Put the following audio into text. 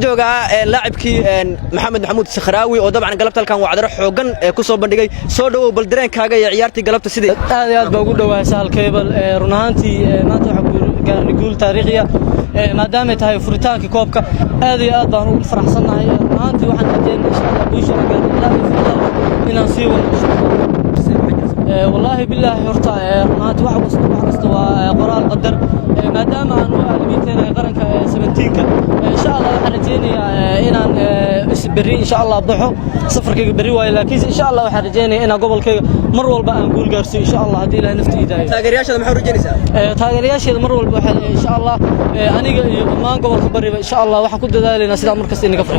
joogaa laacibkii maxamed maxamuud sakhraawi oo dabcan galabta halkan wacdaro xoogan ku soo bandhigay soo dhawow bal dareenkaaga iyo ciyaartii galabta sidii aad iyo aad baa ugu dhawaay saalkeebal run ahaantii maanta waxa gaarnay guul taariikhiya maadaama ay tahay furitaanka koobka aad iyo aad baan ugu faraxsanahay run ahaantii waxaan rajeynayaa insha Allah guusha gaarnay inaan sii wado والله بالله هرتا رناتي واحد واستوى قرار قدر ما دام أن ألميتنا قرنك سبنتينك إن شاء الله حرجيني إن بري إن شاء الله بضحو صفر كي بري ولكن إن شاء الله حرجيني إن قبل كي مر والباء نقول جارسي إن شاء الله هدي له نفتي داي تاجرياش هذا محور رجيني تاجرياش هذا مر والباء إن شاء الله أنا ما قبل كبري إن شاء الله واحد كل ذلك ناس مركز إني كفر